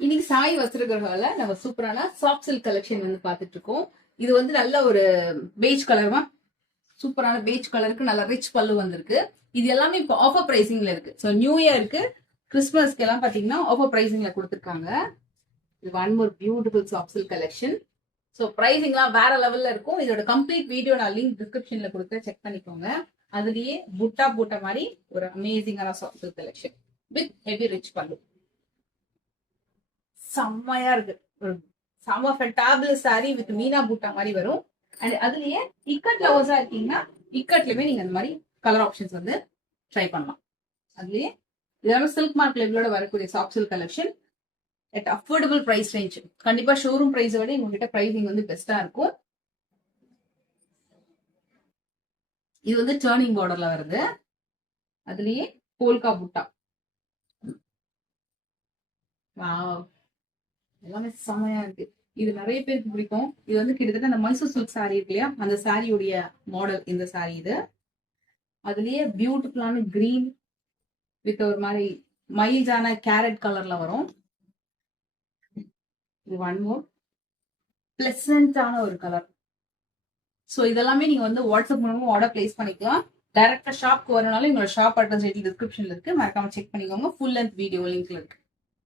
இன்னைக்கு சாய் வஸ்திரகர்ஹால நம்ம சூப்பரான சாஃப்ட் சில்க் கலெக்ஷன் வந்து பார்த்துட்டு இருக்கோம். இது வந்து நல்ல ஒரு பெய்ஜ் கலர்மா, சூப்பரான பெய்ஜ் கலருக்கு நல்ல ரிச் பல்லு வந்திருக்கு. இது எல்லாமே இப்போ ஆஃபர் பிரைசிங்ல இருக்கு. ஸோ நியூ இயருக்கு கிறிஸ்மஸ்க்கு எல்லாம் பாத்தீங்கன்னா ஆஃபர் பிரைசிங்ல கொடுத்துருக்காங்க. இது one more beautiful soft silk collection. So பிரைசிங்லாம் வேற லெவல்ல இருக்கும். இதோட கம்ப்ளீட் வீடியோ நான் லிங்க் டிஸ்கிரிப்ஷன்ல கொடுத்து செக் பண்ணிக்கோங்க. அதுலயே புட்டா பூட்ட மாதிரி ஒரு அமேசிங்கான soft silk collection with heavy rich பல்லு. செம்மையா இருக்கு. ஒரு செம்ம ஃபென்டாபிளஸ் சாரி வித் மீனா பூட்டா மாதிரி வரும். அண்ட் அதுலயே இக்கட் லவர்ஸா இருக்கீங்கன்னா இக்கட்லயுமே நீங்க அந்த மாதிரி கலர் ஆப்ஷன்ஸ் வந்து ட்ரை பண்ணலாம். அதுலயே இதெல்லாம் சில்க் மார்க் லெவலோட வரக்கூடிய soft silk collection at affordable price range. கண்டிப்பா ஷோரூம் பிரைஸ் விட உங்ககிட்ட பிரைசிங் வந்து பெஸ்டா இருக்கும். இது வந்து டர்னிங் பார்டர்ல வருது. அதுலயே போல்கா புட்டா. வாவ், எல்லாமே செமையா இருக்கு. இது நிறைய பேருக்கு பிடிக்கும். இது வந்து கிட்டத்தட்ட அந்த மைசூர் சில்க் சாரி இருக்கு இல்லையா, அந்த சாரியுடைய மாடல் இந்த சாரி இது. அதுலயே பியூட்டிஃபுல்லான கிரீன் வித் ஒரு மாதிரி மைல்டான கேரட் கலர்ல வரும். இது ஒன் மோர் பிளசண்டான ஒரு கலர். ஸோ இதெல்லாமே நீங்க வந்து வாட்ஸ்அப் மூலமா ஆர்டர் பிளேஸ் பண்ணிக்கலாம். டைரக்டா ஷாப்க்கு வரனாலும் எங்களோட ஷாப் அட்ரஸ் டிஸ்கிரிப்ஷன்ல இருக்கு, மறக்காம செக் பண்ணிக்கோங்க. ஃபுல் லென்த் வீடியோ லிங்க்ல இருக்கு.